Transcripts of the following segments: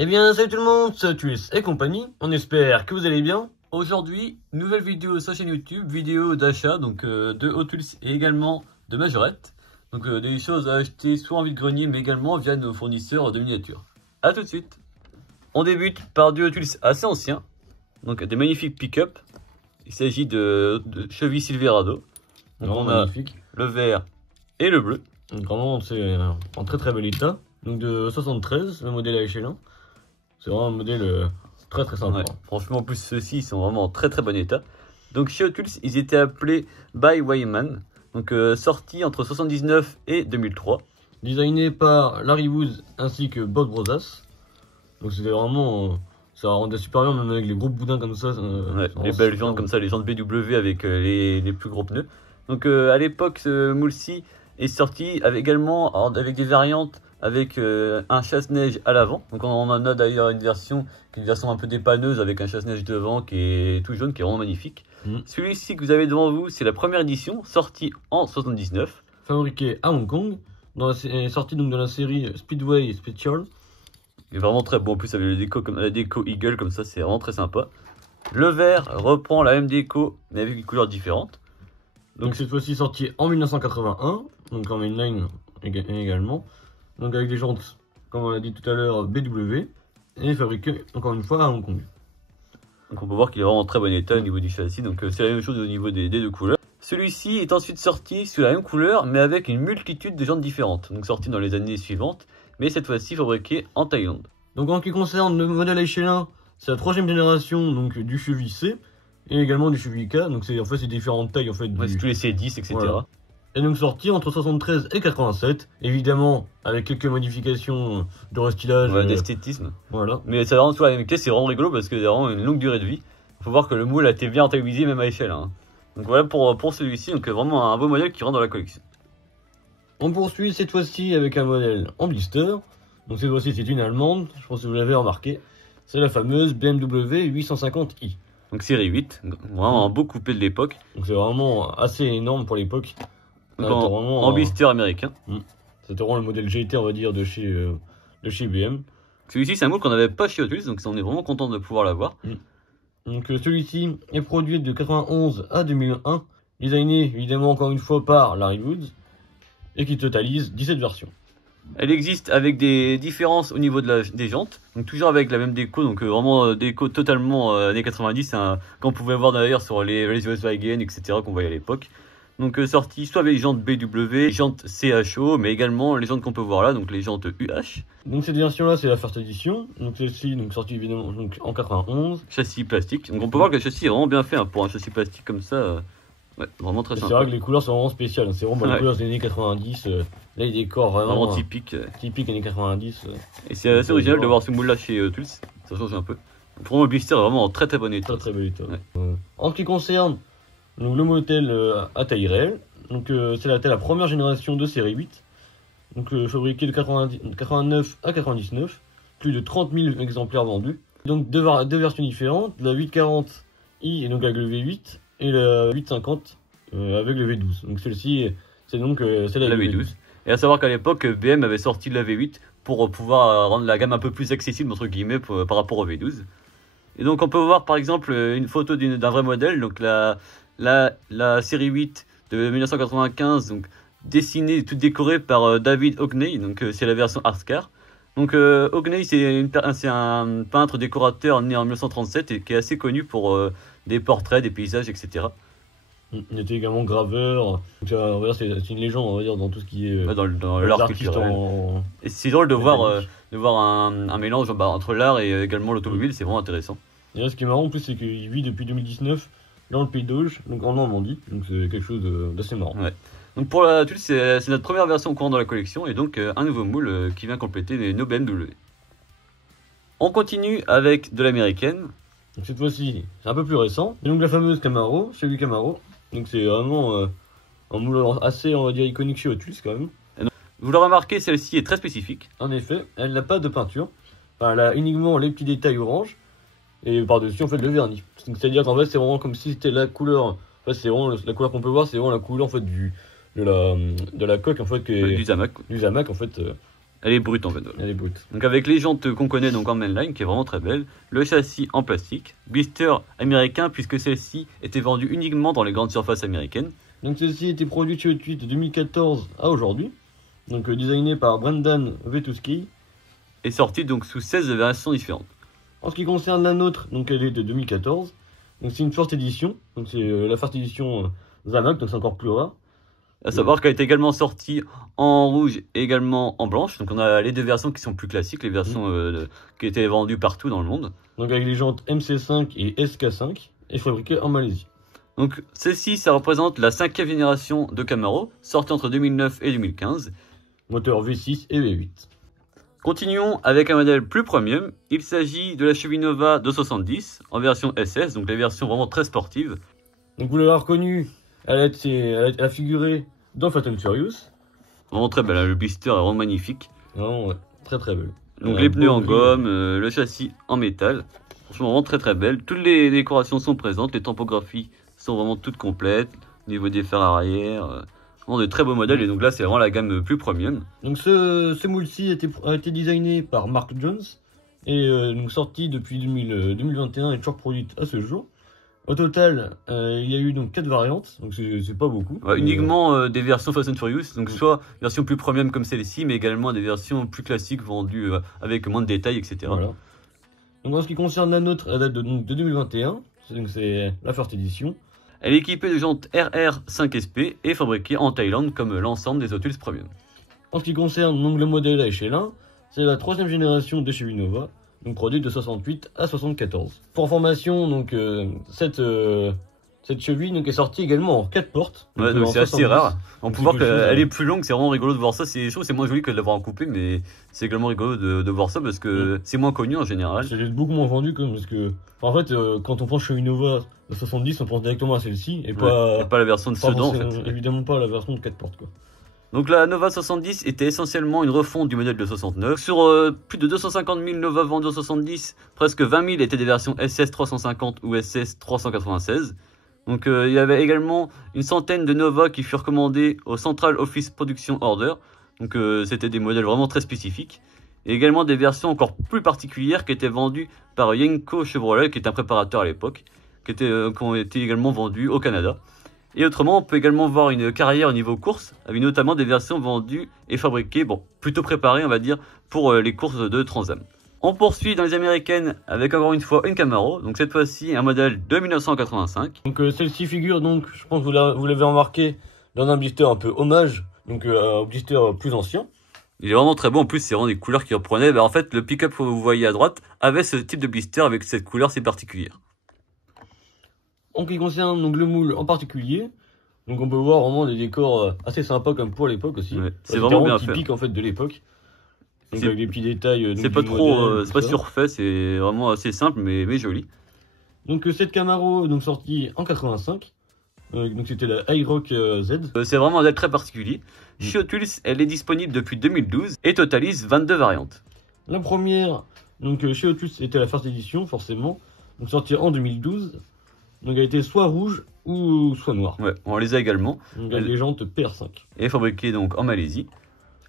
Eh bien, salut tout le monde, c'est Twist et compagnie, on espère que vous allez bien. Aujourd'hui, nouvelle vidéo sur la chaîne YouTube, vidéo d'achat donc de Hot Wheels et également de Majorette. Donc des choses à acheter soit en vide-grenier mais également via nos fournisseurs de miniatures. A tout de suite. On débute par du Hot Wheels assez ancien, donc des magnifiques pick-up. Il s'agit de Chevy Silverado. Donc on a le vert et le bleu. Donc vraiment c'est en très très bel état. Donc de 73, le modèle à échelle 1. C'est vraiment un modèle très très sympa. Ouais, franchement, en plus, ceux-ci, ils sont vraiment en très très bon état. Donc chez Hot Wheels, ils étaient appelés By Wyman. Donc sortis entre 79 et 2003. Designé par Larry Wood ainsi que Bob Brosas. Donc c'était vraiment... ça rendait super bien, même avec les gros boudins comme ça. Ouais, les belles jantes comme ça, les jantes BW avec les plus gros pneus. Donc à l'époque, ce moule-ci est sorti également avec des variantes avec un chasse-neige à l'avant. Donc on en a d'ailleurs une version qui est une version un peu dépanneuse avec un chasse-neige devant qui est tout jaune, qui est vraiment magnifique. Celui-ci que vous avez devant vous, c'est la première édition, sortie en 79. Fabriqué à Hong Kong, sortie donc de la série Speedway Special. Il est vraiment très beau, en plus avec la déco Eagle comme ça, c'est vraiment très sympa. Le vert reprend la même déco, mais avec des couleurs différentes. Donc cette fois-ci sorti en 1981, donc en mainline également. Donc avec des jantes, comme on l'a dit tout à l'heure, BW, et fabriqué encore une fois à Hong Kong. Donc on peut voir qu'il est vraiment en très bon état au niveau du châssis, donc c'est la même chose au niveau des deux couleurs. Celui-ci est ensuite sorti sous la même couleur, mais avec une multitude de jantes différentes, donc sorti dans les années suivantes, mais cette fois-ci fabriqué en Thaïlande. Donc en ce qui concerne le modèle à échelle 1, c'est la troisième génération donc, du Chevy C, et également du Chevy K, donc c'est en fait c'est différentes tailles en fait. Ouais, c'est tous les C10, etc. Voilà. Et donc sorti entre 73 et 87, évidemment avec quelques modifications de restylage, d'esthétisme. Voilà. Mais ça vraiment sur la même caisse, c'est vraiment rigolo parce que c'est vraiment une longue durée de vie. Il faut voir que le moule a été bien rentabilisé même à échelle. Hein. Donc voilà pour celui-ci, donc vraiment un beau modèle qui rentre dans la collection. On poursuit cette fois-ci avec un modèle en blister. Donc cette fois-ci c'est une allemande, je pense que vous l'avez remarqué. C'est la fameuse BMW 850i. Donc série 8, vraiment un beau coupé de l'époque. Donc c'est vraiment assez énorme pour l'époque. En blister américain. C'était vraiment le modèle GT, on va dire, de chez BM. Celui-ci, c'est un moule qu'on n'avait pas chez Hot Wheels, donc on est vraiment content de pouvoir l'avoir. Donc celui-ci est produit de 91 à 2001, designé évidemment encore une fois par Larry Woods, et qui totalise 17 versions. Elle existe avec des différences au niveau des jantes, donc toujours avec la même déco, donc vraiment déco totalement années 90, qu'on pouvait voir d'ailleurs sur les Volkswagen, etc. qu'on voyait à l'époque. Donc sorti soit avec les jantes BW, les jantes CHO, mais également les jantes qu'on peut voir là, donc les jantes UH. Donc cette version là c'est la first edition, donc celle-ci donc sortie évidemment donc, en 91. Châssis plastique, donc on peut voir que le châssis est vraiment bien fait hein, pour un châssis plastique comme ça. Ouais, vraiment très sympa. C'est vrai que les couleurs sont vraiment spéciales, c'est vraiment les couleurs des années 90, là il décore vraiment typique. Typique années 90. Et c'est assez original de voir ce moule là chez Hot Wheels, ça change un peu. Pour moi le blister est vraiment en très très bon état. Très très bon état. Ouais. En ce qui concerne donc, le modèle à taille réelle, donc c'est la première génération de série 8, donc fabriqué de 89 à 99, plus de 30 000 exemplaires vendus. Donc deux versions différentes, la 840i et donc avec le V8 et la 850 avec le V12. Donc celle-ci c'est donc c'est la V12. Et à savoir qu'à l'époque BM avait sorti la V8 pour pouvoir rendre la gamme un peu plus accessible entre guillemets par rapport au V12. Et donc on peut voir par exemple une photo d'un vrai modèle, donc la série 8 de 1995, donc dessinée, toute décorée par David Hockney, donc c'est la version Artcar. Donc Hockney c'est un peintre décorateur né en 1937 et qui est assez connu pour des portraits, des paysages, etc. Il était également graveur, c'est une légende on va dire dans tout ce qui est dans l'art culturel. Et c'est drôle de voir un mélange entre l'art et également l'automobile, c'est vraiment intéressant. Et là ce qui est marrant en plus c'est qu'il vit depuis 2019 dans le pays d'Auge, donc en Normandie, donc c'est quelque chose d'assez marrant. Ouais. Donc pour la tuile, c'est notre première version courante dans la collection, et donc un nouveau moule qui vient compléter nos BMW. On continue avec de l'américaine. Donc cette fois-ci, c'est un peu plus récent. Et donc la fameuse Camaro, Chevy Camaro. Donc c'est vraiment un moule assez, on va dire, iconique chez Hot Wheels quand même. Donc, vous l'aurez remarqué, celle-ci est très spécifique. En effet, elle n'a pas de peinture. Enfin, elle a uniquement les petits détails orange. Et par-dessus, en fait, le vernis. C'est-à-dire qu'en fait, c'est vraiment comme si c'était la couleur. En fait, c'est vraiment la couleur qu'on peut voir, c'est vraiment la couleur en fait de la coque en fait du Zamac. Du Zamac en fait. Elle est brute en fait. Voilà. Elle est brute. Donc avec les jantes qu'on connaît donc en mainline, qui est vraiment très belle, le châssis en plastique, blister américain puisque celle-ci était vendue uniquement dans les grandes surfaces américaines. Donc celle-ci était produite chez Hot Wheels de 2014 à aujourd'hui. Donc designée par Brendan Vetuski. Et sortie donc sous 16 versions différentes. En ce qui concerne la nôtre, donc elle est de 2014. Donc c'est une first édition. Donc c'est la first édition Zamac, donc c'est encore plus rare. À savoir qu'elle est également sortie en rouge et également en blanche. Donc on a les deux versions qui sont plus classiques, les versions qui étaient vendues partout dans le monde. Donc avec les jantes MC5 et SK5 et fabriquées en Malaisie. Donc celle-ci, ça représente la 5e génération de Camaro, sortie entre 2009 et 2015. Moteur V6 et V8. Continuons avec un modèle plus premium. Il s'agit de la Chevy Nova 270 en version SS, donc la version vraiment très sportive. Donc vous l'avez reconnu, elle a figuré dans Fast and Furious. Vraiment très belle, hein, le blister est vraiment magnifique. Vraiment, ouais, très très belle. Donc les pneus en gomme, le châssis en métal. Franchement, vraiment très très belle. Toutes les décorations sont présentes, les topographies sont vraiment toutes complètes. Au niveau des fers arrière, vraiment de très beaux modèles. Et donc là, c'est vraiment la gamme plus premium. Donc ce moule-ci a été designé par Mark Jones et donc sorti depuis 2021 et toujours produite à ce jour. Au total, il y a eu donc 4 variantes, donc c'est pas beaucoup. Ouais, uniquement des versions Fast and Furious, donc soit version plus premium comme celle-ci, mais également des versions plus classiques vendues avec moins de détails, etc. Voilà. Donc en ce qui concerne la nôtre, elle date de 2021, donc c'est la first édition. Elle est équipée de jantes RR5SP et fabriquée en Thaïlande comme l'ensemble des Hot Wheels Premium. En ce qui concerne donc le modèle à échelle 1, c'est la 3e génération de Chevy Nova, donc produite de 68 à 74. Pour information, donc cette Chevy donc, est sortie également en 4 portes. Ouais, donc c'est assez rare. On peut voir qu'elle est plus longue, c'est vraiment rigolo de voir ça. Je trouve que c'est moins joli que de l'avoir en coupé, mais c'est également rigolo de voir ça parce que c'est moins connu en général. C'est beaucoup moins vendu quand même, parce que en fait, quand on pense Chevy Nova de 70, on pense directement à celle-ci et pas la version de sedan en fait. Évidemment pas la version de 4 portes quoi. Donc la Nova 70 était essentiellement une refonte du modèle de 69. Sur plus de 250 000 Nova vendus en 70, presque 20 000 étaient des versions SS 350 ou SS 396. Donc il y avait également une centaine de Nova qui furent commandés au Central Office Production Order. Donc c'était des modèles vraiment très spécifiques. Et également des versions encore plus particulières qui étaient vendues par Yenko Chevrolet, qui est un préparateur à l'époque, qui ont été également vendues au Canada. Et autrement, on peut également voir une carrière au niveau course, avec notamment des versions vendues et fabriquées, bon, plutôt préparées, on va dire, pour les courses de Trans Am. On poursuit dans les américaines avec encore une fois une Camaro, donc cette fois-ci un modèle de 1985. Donc celle-ci figure donc, je pense que vous l'avez remarqué, dans un blister un peu hommage, donc un blister plus ancien. Il est vraiment très beau, en plus c'est vraiment des couleurs qui reprenaient, en fait le pick-up que vous voyez à droite avait ce type de blister avec cette couleur si particulière. En ce qui concerne donc le moule en particulier, donc on peut voir vraiment des décors assez sympas comme pour l'époque aussi. Ouais, c'est vraiment bien typique fait. En fait de l'époque. Donc avec des petits détails. C'est pas trop, c'est pas surfait, c'est vraiment assez simple mais joli. Donc cette Camaro donc sortie en 85. Donc c'était la iRock Z. C'est vraiment un modèle très particulier. Chez Hot Wheels, elle est disponible depuis 2012 et totalise 22 variantes. La première, donc chez Hot Wheels, était la first édition forcément, donc sortie en 2012. Donc elle était soit rouge ou soit noire. Ouais, on les a également. Donc avec les jantes PR5. Et fabriquée donc en Malaisie.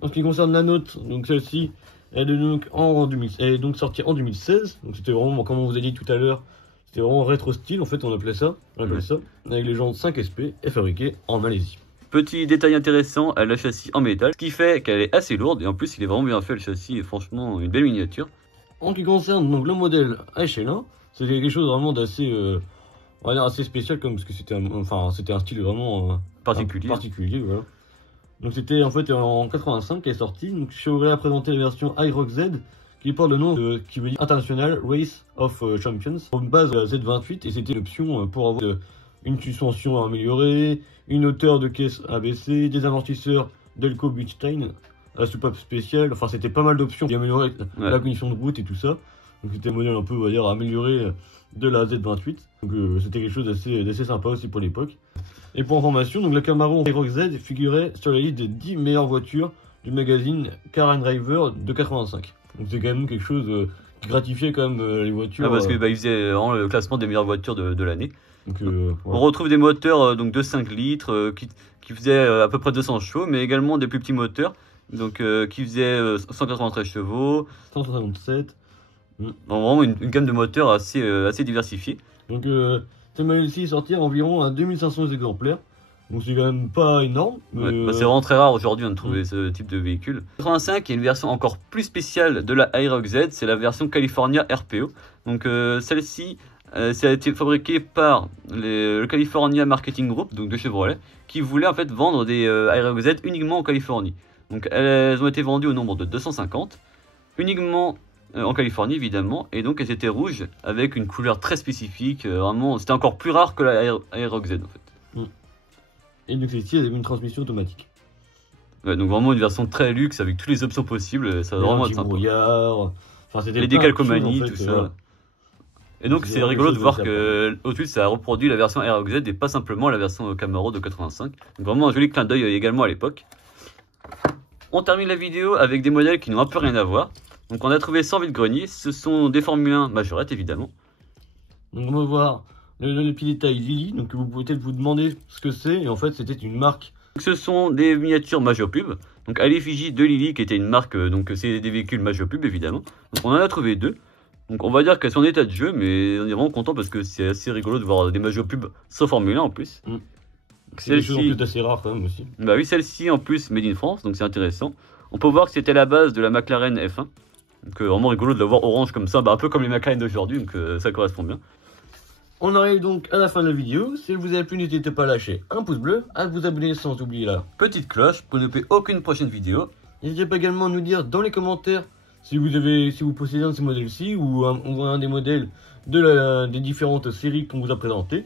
En ce qui concerne la nôtre, donc celle-ci, elle est donc sortie en 2016. Donc c'était vraiment, comme on vous a dit tout à l'heure, c'était vraiment rétro style en fait, on appelait ça. Avec les jantes 5SP et fabriquée en Malaisie. Petit détail intéressant, elle a le châssis en métal, ce qui fait qu'elle est assez lourde et en plus il est vraiment bien fait le châssis et franchement une belle miniature. En ce qui concerne donc le modèle HL1, c'était quelque chose vraiment d'assez on va dire assez spécial comme parce que c'était un style vraiment particulier voilà. Donc c'était en fait en 85 qu'elle est sortie. Donc Chevrolet a présenté la version iRock Z qui porte le nom qui veut dire International Race of Champions sur une base de la Z28 et c'était une option pour avoir une suspension améliorée, une hauteur de caisse abaissée, des amortisseurs Delco Beechstein, la soupape spéciale, enfin c'était pas mal d'options qui amélioraient la condition de route et tout ça. Donc c'était un modèle un peu on va dire amélioré de la Z28. Donc c'était quelque chose d'assez sympa aussi pour l'époque. Et pour information, donc la Camaro iRock Z figurait sur la liste des 10 meilleures voitures du magazine Car and Driver de 85. Donc c'est quand même quelque chose qui gratifiait quand même les voitures. Ah, parce que il faisait vraiment le classement des meilleures voitures de l'année. Voilà. On retrouve des moteurs donc de 5 litres qui faisaient à peu près 200 chevaux, mais également des plus petits moteurs, Donc qui faisait 193 chevaux. 167. Donc, vraiment une gamme de moteurs assez diversifiée. Donc cette modèle-ci est sortie environ à 2500 exemplaires. Donc c'est quand même pas énorme. Ouais, bah c'est vraiment très rare aujourd'hui de trouver ce type de véhicule. 85, il y a une version encore plus spéciale de la Aerox Z, c'est la version California RPO. Donc celle-ci, ça a été fabriqué par le California Marketing Group, donc de Chevrolet, qui voulait en fait vendre des Aerox Z uniquement en Californie. Donc elles ont été vendues au nombre de 250, uniquement en Californie évidemment, et donc elles étaient rouges avec une couleur très spécifique, vraiment c'était encore plus rare que la Aerox Z en fait. Et donc celle-ci elle avait une transmission automatique. Ouais, donc vraiment une version très luxe avec toutes les options possibles, ça va vraiment être sympa. Brouillard, enfin, les décalcomanies, tout ça. Et donc c'est rigolo de voir que Hot Wheels a reproduit la version Aerox Z et pas simplement la version Camaro de 85. Donc vraiment un joli clin d'œil également à l'époque. On termine la vidéo avec des modèles qui n'ont un peu rien à voir. Donc on a trouvé 100 vide-greniers, ce sont des Formule 1 majorettes évidemment. Donc on va voir le petit détail Lily, donc vous pouvez peut-être vous demander ce que c'est, et en fait c'était une marque. Donc, ce sont des miniatures Majopub, donc à l'effigie de Lily qui était une marque, donc c'est des véhicules Majopub évidemment. Donc on en a trouvé deux, donc on va dire qu'elles sont en état de jeu, mais on est vraiment content parce que c'est assez rigolo de voir des Majopub sans Formule 1 en plus. C'est des choses en plus assez rares quand même aussi. Bah oui, celle-ci en plus made in France, donc c'est intéressant. On peut voir que c'était la base de la McLaren F1. Donc vraiment rigolo de la voir orange comme ça, bah, un peu comme les McLaren d'aujourd'hui, donc ça correspond bien. On arrive donc à la fin de la vidéo. Si elle vous a plu, n'hésitez pas à lâcher un pouce bleu, à vous abonner sans oublier la petite cloche pour ne louper aucune prochaine vidéo. N'hésitez pas également à nous dire dans les commentaires si vous possédez un de ces modèles-ci ou un des modèles des différentes séries qu'on vous a présentées.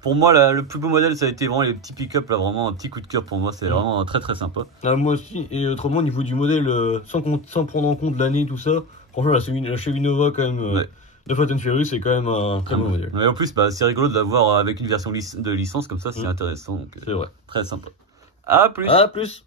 Pour moi, le plus beau modèle, ça a été vraiment les petits pick-up, là, vraiment un petit coup de cœur pour moi, c'est vraiment très très sympa. Moi aussi, et autrement au niveau du modèle, sans prendre en compte l'année, tout ça, franchement la Chevy Nova quand même, de Fast and Furious, c'est quand même un très bon modèle. Et en plus, bah, c'est rigolo de l'avoir avec une version de licence comme ça, c'est intéressant, c'est vrai. Très sympa. A plus. À plus.